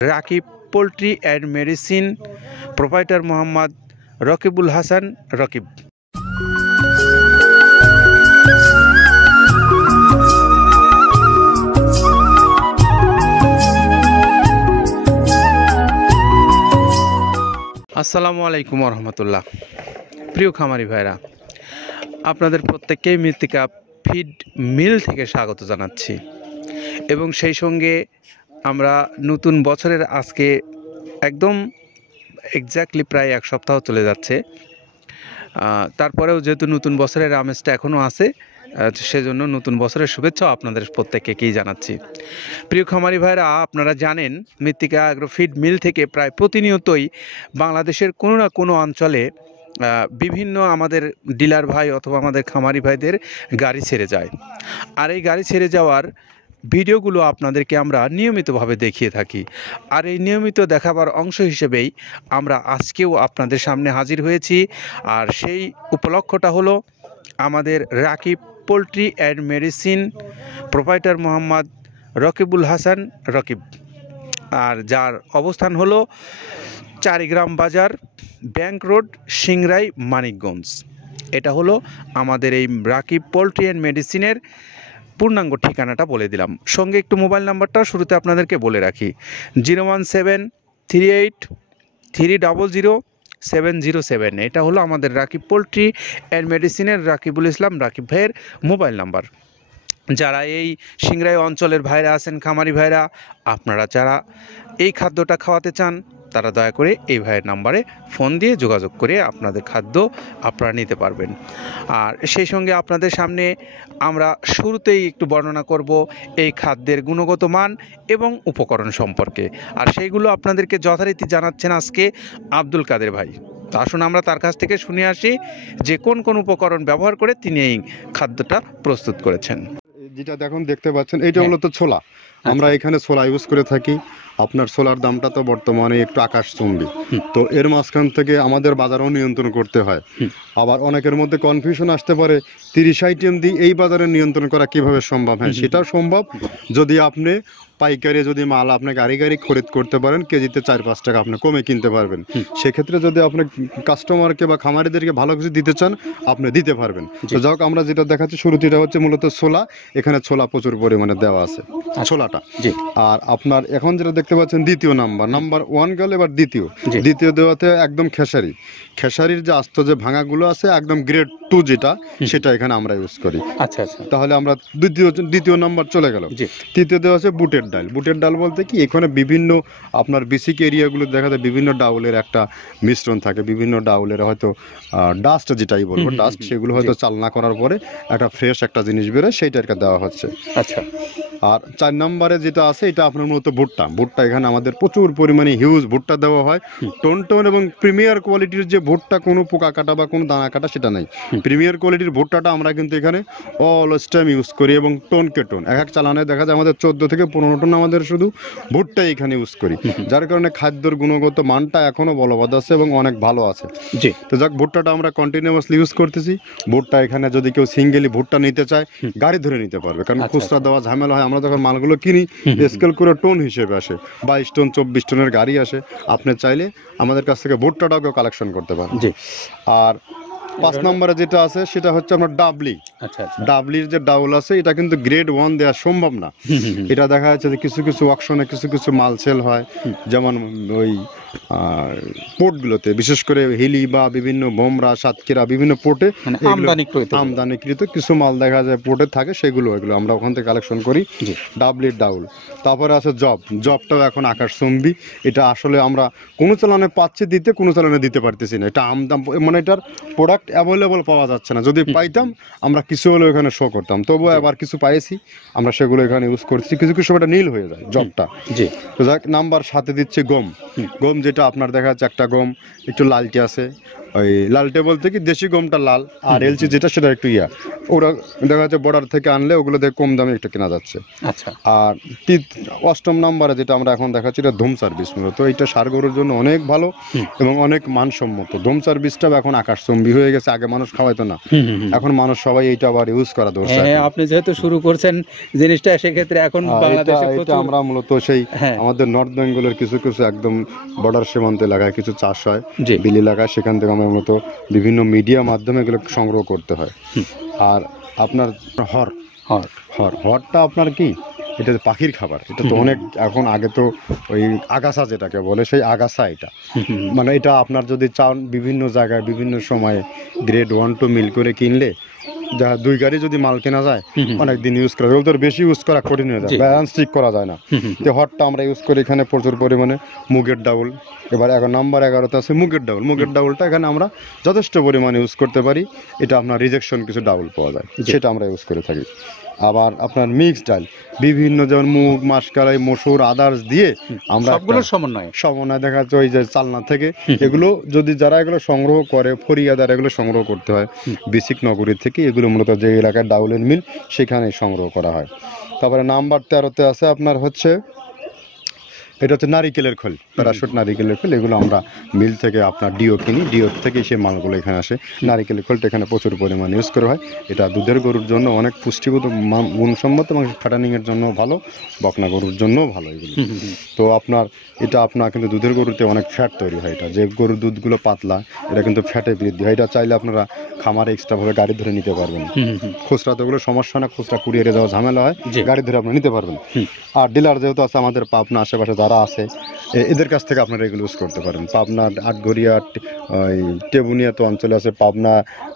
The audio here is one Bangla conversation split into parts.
Rakib poultry and medicine proprietor Mohammad Rakibul Hasan Rakib. আসসালামু আলাইকুম রহমতুল্লাহ। প্রিয় খামারি ভাইরা, আপনাদের প্রত্যেককেই মৃত্তিকা ফিড মিল থেকে স্বাগত জানাচ্ছি এবং সেই সঙ্গে আমরা নতুন বছরের আজকে একদম এক্স্যাক্টলি প্রায় এক সপ্তাহ চলে যাচ্ছে। তারপরেও যেহেতু নতুন বছরের আমেজটা এখনও আছে, সেজন্য নতুন বছরের শুভেচ্ছাও আপনাদের প্রত্যেককেই জানাচ্ছি। প্রিয় খামারি ভাইরা, আপনারা জানেন মৃত্তিকা অ্যাগ্রো ফিড মিল থেকে প্রায় প্রতিনিয়তই বাংলাদেশের কোনো না কোনো অঞ্চলে বিভিন্ন আমাদের ডিলার ভাই অথবা আমাদের খামারি ভাইদের গাড়ি ছেড়ে যায়। আর এই গাড়ি ছেড়ে যাওয়ার ভিডিওগুলো আপনাদেরকে আমরা নিয়মিতভাবে দেখিয়ে থাকি। আর এই নিয়মিত দেখাবার অংশ হিসেবেই আমরা আজকেও আপনাদের সামনে হাজির হয়েছি। আর সেই উপলক্ষটা হলো আমাদের Rakib poultry and medicine proprietor Mohammad Rakibul Hasan Rakib, আর যার অবস্থান হলো চারিগ্রাম বাজার, ব্যাংক রোড, সিংরাই, মানিকগঞ্জ। এটা হলো আমাদের এই রাকিব পোল্ট্রি অ্যান্ড মেডিসিনের পূর্ণাঙ্গ ঠিকানাটা বলে দিলাম। সঙ্গে একটু মোবাইল নাম্বারটাও শুরুতে আপনাদেরকে বলে রাখি, 01738300707। এটা হলো আমাদের রাকিব পোল্ট্রি অ্যান্ড মেডিসিনের রাকিবুল ইসলাম রাকিব ভাইয়ের মোবাইল নাম্বার। যারা এই সিংরাই অঞ্চলের ভাইরা আছেন, খামারি ভাইরা, আপনারা যারা এই খাদ্যটা খাওয়াতে চান, তারা দয়া করে এই ভাইয়ের নাম্বারে ফোন দিয়ে যোগাযোগ করে আপনাদের খাদ্য আপনারা নিতে পারবেন। আর সেই সঙ্গে আপনাদের সামনে আমরা শুরুতেই একটু বর্ণনা করব এই খাদ্যের গুণগত মান এবং উপকরণ সম্পর্কে। আর সেইগুলো আপনাদেরকে যথারীতি জানাচ্ছেন আজকে আব্দুল কাদের ভাই। তো আসুন আমরা তার কাছ থেকে শুনে আসি যে কোন কোন উপকরণ ব্যবহার করে তিনি এই খাদ্যটা প্রস্তুত করেছেন। যেটা দেখতে পাচ্ছেন, এইটা মূলত ছোলা। আমরা এখানে ছোলা ইউজ করে থাকি। আপনার ছোলার দামটা তো বর্তমানে একটু আকাশচুম্বী, তো এর মাঝখান থেকে আমাদের বাজারও নিয়ন্ত্রণ করতে হয়। আবার অনেকের মধ্যে কনফিউশন আসতে পারে 30 আইটেম দিয়ে এই বাজারে নিয়ন্ত্রণ করা কিভাবে সম্ভব। হ্যাঁ, সেটাও সম্ভব যদি আপনি পাইকারি যদি মাল আপনি গাড়ি খরিদ করতে পারেন, কেজিতে 4-5 টাকা আপনি কমে কিনতে পারবেন। সেক্ষেত্রে যদি আপনি কাস্টমারকে বা খামারিদেরকে ভালো কিছু দিতে চান, আপনি দিতে পারবেন। তো যাই হোক, আমরা যেটা দেখাচ্ছি শুরুতে, এটা হচ্ছে মূলত ছোলা। এখানে ছোলা প্রচুর পরিমাণে দেওয়া আছে, ছোলাটা। আর আপনার এখন যেটা দেখতে পাচ্ছেন দ্বিতীয় নাম্বার 1 গেল, এবার দ্বিতীয় দেওয়াতে একদম খেসারির যে আস্ত যে ভাঙাগুলো আছে, একদম গ্রেড 2 যেটা, সেটা এখানে আমরা ইউজ করি। আচ্ছা, তাহলে আমরা দ্বিতীয় নাম্বার চলে গেল। তৃতীয় দেওয়া আছে বুটের ডাল বলতে কি, এখানে বিভিন্ন আপনার বেসিক এরিয়াগুলো দেখা যায় বিভিন্ন ডাউলের একটা মিশ্রণ থাকে। বিভিন্ন ডাউলের হয়তো ডাস্ট, যেটাই বলবো ডাস্ট, সেগুলো হয়তো চালনা করার পরে একটা ফ্রেশ একটা জিনিস বেরোয়, সেইটাকে দেওয়া হচ্ছে। আচ্ছা। আর 4 নম্বরে যেটা আছে, এটা আপনার মূলত ভুট্টা। এখানে আমাদের প্রচুর পরিমাণে হিউজ ভুট্টা দেওয়া হয়। টোন এবং প্রিমিয়ার কোয়ালিটির যে ভুট্টা, কোনো পোকা কাটা বা কোনো দানা কাটা সেটা নাই। প্রিমিয়ার কোয়ালিটির ভুট্টাটা আমরা কিন্তু এখানে অলওয়েজ টাইম ইউজ করি, এবং টোনকে টোন এক চালানে দেখা যায় আমাদের 14 থেকে 15 টন আমাদের শুধু ভুট্টাই এখানে ইউজ করি। যার কারণে খাদ্যের গুণগত মানটা এখনো বলবৎ আছে এবং অনেক ভালো আছে। তো যাক, ভুট্টাটা আমরা কন্টিনিউয়াসলি ইউজ করতেছি। ভুট্টা এখানে যদি কেউ সিঙ্গেলি ভুট্টা নিতে চায়, গাড়ি ধরে নিতে পারবে, কারণ খুচরা দেওয়া ঝামেলা হয়। আমরা যখন মালগুলো কিনি, স্কেল করে টোন হিসেবে আসে, 22 টন 24 টনের গাড়ি আসে। আপনি চাইলে আমাদের কাছ থেকে ভুট্টাটাও কেউ কালেকশন করতে পারেন। আর 5 নম্বরে যেটা আছে, সেটা হচ্ছে আপনার ডাবলির যে ডাউল আছে, এটা কিন্তু গ্রেড 1 দেওয়া সম্ভব না। এটা দেখা যাচ্ছে যে কিছু অকশনে কিছু মাল সেল হয়, যেমন ওই পোর্টগুলোতে, বিশেষ করে হিলি বা বিভিন্ন বোমরা, সাতক্ষীরা, বিভিন্ন পোর্টে আমদানিকৃত কিছু মাল দেখা যায় পোর্টে থাকে, এগুলো আমরা ওখান থেকে কালেকশন করি। ডাবলির ডাউল। তারপরে আছে জবটাও এখন আকাশচুম্বী। এটা আসলে আমরা কোনো চালানে পাচ্ছি দিতে, কোনো চালানে দিতে পারতেছি না। এটা আমদাম, মানে এটার প্রোডাক্ট অ্যাভেলেবল পাওয়া যাচ্ছে না। যদি পাইতাম, আমরা কিছু হলেও এখানে শো করতাম। তবুও আবার কিছু পাইছি, আমরা সেগুলো এখানে ইউজ করছি। কিছু সময় নীল হয়ে যায় জবটা। তো যাক, নাম্বার 7 দিচ্ছে গম। গম যেটা আপনার দেখা যাচ্ছে একটা গম একটু লালটে আছে, ওই লালটে বলতে কি দেশি গমটা লাল, আর এলচি যেটা সেটা একটু ইয়া, ওরা দেখা যাচ্ছে বর্ডার থেকে আনলে ওগুলো দেখে কম দামে একটু কেনা যাচ্ছে। আচ্ছা। আর অষ্টম নাম্বারে যেটা আমরা এখন দেখাচ্ছি এটা ধুম সার্ভিস, মূলত এটা ষাঁড় গরুর জন্য অনেক ভালো এবং অনেক মানসম্মত। ধুম সার্ভিসটা এখন আকাশচুম্বী হয়ে গেছে, আগে মানুষ খাওয়াইতো না, এখন মানুষ সবাই এইটা আবার ইউজ করা ধরছে। হ্যাঁ, আপনি যেহেতু শুরু করছেন জিনিসটা, সেক্ষেত্রে এখন বাংলাদেশে এটা প্রচুর আমরা মূলত সেই হ্যাঁ। আমাদের নর্থ বেঙ্গলের কিছু কিছু একদম বর্ডার সীমান্ত এলাকায় কিছু চাষ হয়, জি। বিল এলাকায়, সেখান থেকে আমরা মূলত বিভিন্ন মিডিয়া মাধ্যমে এগুলো সংগ্রহ করতে হয়। আর আপনার হর হর হরটা আপনার কি, এটা পাখির খাবার, এটা তো অনেক এখন, আগে তো ওই আগাছা যেটাকে বলে সেই আগাছা, এটা মানে এটা আপনার যদি চান বিভিন্ন জায়গায় বিভিন্ন সময়ে গ্রেড 1 2 মিল করে কিনলে যা 2 গাড়ি যদি মাল কেনা যায় অনেক দিন ইউজ করা যায়। ওদের বেশি ইউজ করা কঠিন হয়ে যায়, ব্যালেন্স ঠিক করা যায় না। তো হটটা আমরা ইউজ করি এখানে প্রচুর পরিমাণে। মুগের ডাউল, এবার নাম্বার 11তে আছে মুগের ডাউল। মুগের ডাউলটা এখানে আমরা যথেষ্ট পরিমাণে ইউজ করতে পারি, এটা আপনার রিজেকশন কিছু ডাউল পাওয়া যায়, সেটা আমরা ইউজ করে থাকি। আবার আপনার মিক্স ডাল, বিভিন্ন যেমন মুগ, মাসকলাই, মসুর, আদার্স দিয়ে আমরা সবগুলোর সমন্বয় দেখা যাচ্ছে ওই যে চালনা থেকে এগুলো যদি যারা এগুলো সংগ্রহ করে, ফরিয়াদার এগুলো সংগ্রহ করতে হয় বেসিক নগরী থেকে, এগুলো মূলত যে এলাকায় ডাউলের মিল সেখানে সংগ্রহ করা হয়। তারপরে নাম্বার 13তে আছে আপনার হচ্ছে, এটা হচ্ছে নারিকেলের খোল, প্যারাশুট নারিকেলের খোল। এগুলো আমরা মিল থেকে আপনার ডিও কিনি, ডিও থেকে সেই মালগুলো এখানে আসে। নারিকেলের খোলটা এখানে প্রচুর পরিমাণে ইউজ করা হয়। এটা দুধের গরুর জন্য অনেক পুষ্টিগত গুণসম্মত এবং ফ্যাটানিংয়ের জন্য ভালো, বকনা গরুর জন্যও ভালো এগুলো। তো আপনার এটা আপনার কিন্তু দুধের গরুতে অনেক ফ্যাট তৈরি হয়, এটা যে গরুর দুধগুলো পাতলা এটা কিন্তু ফ্যাটে বৃদ্ধি হয়। এটা চাইলে আপনারা খামারে এক্সট্রাভাবে গাড়ি ধরে নিতে পারবেন, খুচরা তো ওগুলো সমস্যা না, খুচরা কুরিয়ারে যাওয়া ঝামেলা হয়, গাড়ি ধরে আপনারা নিতে পারবেন। আর ডিলার যেহেতু আছে আমাদের পাবনা আশেপাশে যারা আছে এদের কাছ থেকে আপনারা এগুলো ইউজ করতে পারেন। পাবনা, আটঘরিয়া, ওই টেবুনিয়া তো অঞ্চলে আছে, পাবনা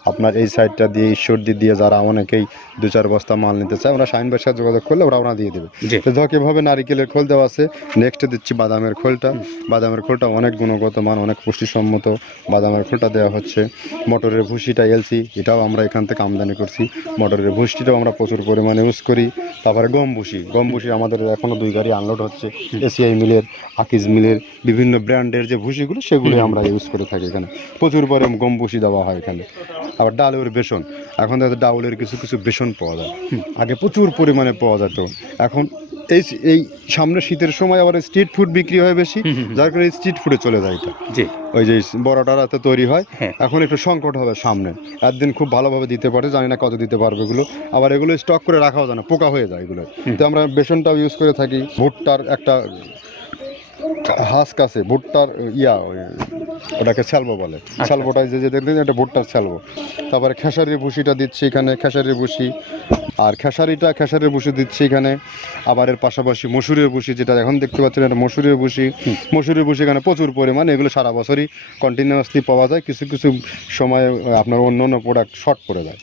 আপনার এই সাইডটা দিয়ে ঈশ্বরদী দিয়ে যারা অনেকেই 2-4 বস্তা মাল নিতে চায়, ওরা শাইন ভাইয়ের সাথে যোগাযোগ করলে ওরা দিয়ে দেবে। তো ধক এভাবে নারিকেলের খোল দেওয়া আছে। নেক্সটে দিচ্ছি বাদামের খোলটা। বাদামের খোলটা অনেক গুণগত মান, অনেক পুষ্টিসম্মত বাদামের খোলটা দেওয়া হচ্ছে। মটরের ভুসিটা এলসি, এটাও আমরা এখান থেকে আমদানি করছি। মটরের ভুসিটাও আমরা প্রচুর পরিমাণে ইউজ করি। তারপরে গম ভুসি আমাদের এখনও 2 গাড়ি আনলোড হচ্ছে, এসিআই মিলের, আকিজ মিলের, বিভিন্ন ব্র্যান্ডের যে ভুসিগুলো সেগুলো আমরা ইউজ করে থাকি। এখানে প্রচুর পরিমাণে গম ভুসি দেওয়া হয় এখানে। আবার ডালের বেসন, এখন ডাউলের কিছু কিছু বেসন পাওয়া যায়, আগে প্রচুর পরিমাণে পাওয়া যেত। এখন এই সামনে শীতের সময় আবার স্ট্রিট ফুড বিক্রি হয় বেশি, যার কারণে স্ট্রিট ফুডে চলে যায় এটা। ওই যে বড়টা রাতে তৈরি হয়, এখন একটু সংকট হবে সামনে, একদিন খুব ভালোভাবে দিতে পারে, জানি না কত দিতে পারবে এগুলো। আবার এগুলো স্টক করে রাখাও যায় না, পোকা হয়ে যায় এগুলো। তো আমরা বেসনটাও ইউজ করে থাকি। ভুট্টার একটা হাস্ক আছে, ভুট্টার ওটাকে ছ্যালবো বলে, ছ্যালবোটা যে দেখলেন এটা ভুট্টার ছ্যালবো। তারপরে খেসারির ভুসিটা দিচ্ছি এখানে, খেসারির ভুসি, আর খেসারির ভুসি দিচ্ছি এখানে। আবার এর পাশাপাশি মসুরের ভুসি, যেটা এখন দেখতে পাচ্ছেন এটা মসুরের ভুসি এখানে প্রচুর পরিমাণে, এগুলো সারা বছরই কন্টিনিউয়াসলি পাওয়া যায়। কিছু কিছু সময় আপনার অন্য প্রোডাক্ট শর্ট পড়ে যায়।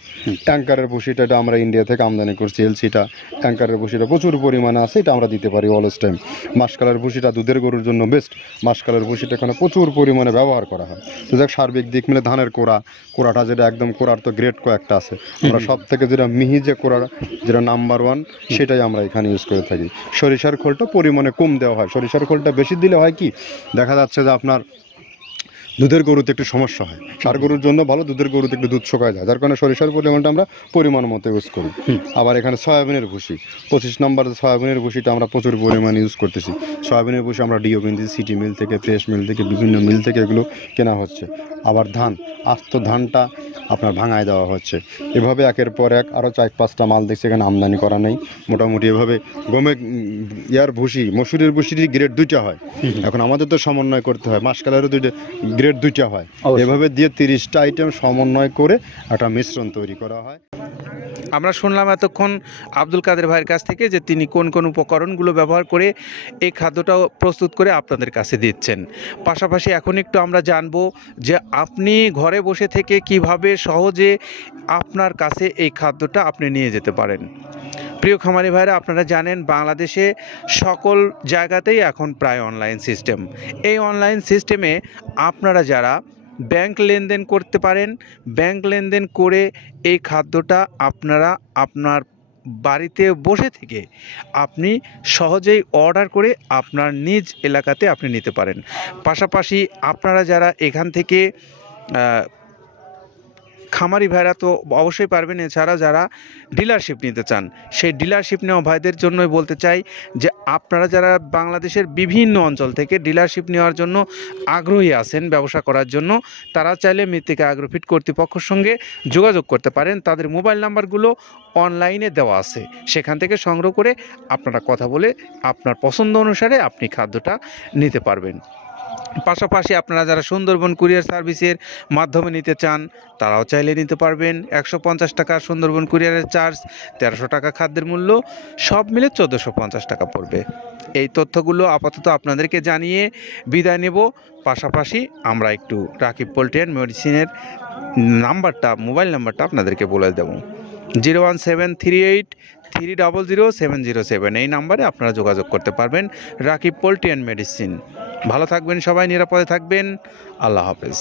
ট্যাঙ্কারের ভুসিটা এটা আমরা ইন্ডিয়া থেকে আমদানি করছি, এলসিটা। ট্যাঙ্কারের ভুসিটা প্রচুর পরিমাণে আছে, এটা আমরা দিতে পারি অলওয়েজ টাইম। মাসকালের ভুসিটা দুধের গরুর জন্য বেস্ট, মাসকালের ভুসিটা এখানে প্রচুর পরিমাণে ব্যবহার করা হয়। তো দেখ সার্বিক দিক মিলে ধানের কোড়াটা যেটা একদম কোড়ার তো গ্রেড কয়েকটা আছে, আমরা সব থেকে যেটা মিহি যে কোড়া, যেটা নাম্বার 1, সেটাই আমরা এখানে ইউজ করে থাকি। সরিষার খোলটা পরিমাণে কম দেওয়া হয়, সরিষার খোলটা বেশি দিলে হয় কি, দেখা যাচ্ছে যে আপনার দুধের গরুতে একটু সমস্যা হয়। ষাঁড় গরুর জন্য ভালো, দুধের গরুতে একটু দুধ শুকায় যায়, যার কারণে সরিষার পরিমাণটা আমরা পরিমাণ মতো ইউজ করি। আবার এখানে সয়াবিনের ভুসি, 25 নম্বর সয়াবিনের ভুসিটা আমরা প্রচুর পরিমাণে ইউজ করতেছি। সয়াবিনের ভুসি আমরা ডিও কিনতেছি সিটি মিল থেকে, ফ্রেশ মিল থেকে, বিভিন্ন মিল থেকে এগুলো কেনা হচ্ছে। আবার ধান, আস্ত ধানটা আপনার ভাঙায় দেওয়া হচ্ছে। এভাবে একের পর এক আরও 4-5টা মাল দেখছি এখানে আমদানি করা নেই। মোটামুটি এভাবে গমে ভুসি, মসুরের ভুসির গ্রেড 2টা হয়, এখন আমাদের তো সমন্বয় করতে হয়, মাসকালেরও গ্রেড 2টা হয়। এভাবে দিয়ে 30টা আইটেম সমন্বয় করে একটা মিশ্রণ তৈরি করা হয়। আমরা শুনলাম এতক্ষণ আব্দুল কাদের ভাইয়ের কাছ থেকে যে তিনি কোন কোন উপকরণগুলো ব্যবহার করে এই খাদ্যটা প্রস্তুত করে আপনাদের কাছে দিচ্ছেন। পাশাপাশি এখন একটু আমরা জানবো যে আপনি ঘরে বসে থেকে কিভাবে সহজে আপনার কাছে এই খাদ্যটা আপনি নিয়ে যেতে পারেন। প্রিয় খামারি ভাইরা, আপনারা জানেন বাংলাদেশে সকল জায়গাতেই এখন প্রায় অনলাইন সিস্টেম। এই অনলাইন সিস্টেমে আপনারা যারা ব্যাংক লেনদেন করতে পারেন, ব্যাংক লেনদেন করে এই খাদ্যটা আপনারা আপনার বাড়িতে বসে থেকে আপনি সহজেই অর্ডার করে আপনার নিজ এলাকাতে আপনি নিতে পারেন। পাশাপাশি আপনারা যারা এখান থেকে খামারি ভাইরা তো অবশ্যই পারবেন, এছাড়া যারা ডিলারশিপ নিতে চান সেই ডিলারশিপ নেওয়া ভাইদের জন্যই বলতে চাই যে আপনারা যারা বাংলাদেশের বিভিন্ন অঞ্চল থেকে ডিলারশিপ নেওয়ার জন্য আগ্রহী আছেন ব্যবসা করার জন্য, তারা চাইলে মৃত্তিকা অ্যাগ্রোফিট কর্তৃপক্ষের সঙ্গে যোগাযোগ করতে পারেন। তাদের মোবাইল নাম্বারগুলো অনলাইনে দেওয়া আছে, সেখান থেকে সংগ্রহ করে আপনারা কথা বলে আপনার পছন্দ অনুসারে আপনি খাদ্যটা নিতে পারবেন। পাশাপাশি আপনারা যারা সুন্দরবন কুরিয়ার সার্ভিসের মাধ্যমে নিতে চান তারাও চাইলে নিতে পারবেন। 150 টাকা সুন্দরবন কুরিয়ারের চার্জ, 1300 টাকা খাদ্যের মূল্য, সব মিলে 1450 টাকা পড়বে। এই তথ্যগুলো আপাতত আপনাদেরকে জানিয়ে বিদায় নেব। পাশাপাশি আমরা একটু রাকিব পোল্ট্রি অ্যান্ড মেডিসিনের নাম্বারটা, মোবাইল নাম্বারটা আপনাদেরকে বলে দেবো। 01738300707, এই নাম্বারে আপনারা যোগাযোগ করতে পারবেন। Rakib poultry and medicine. ভালো থাকবেন সবাই, নিরাপদে থাকবেন। আল্লাহ হাফেজ।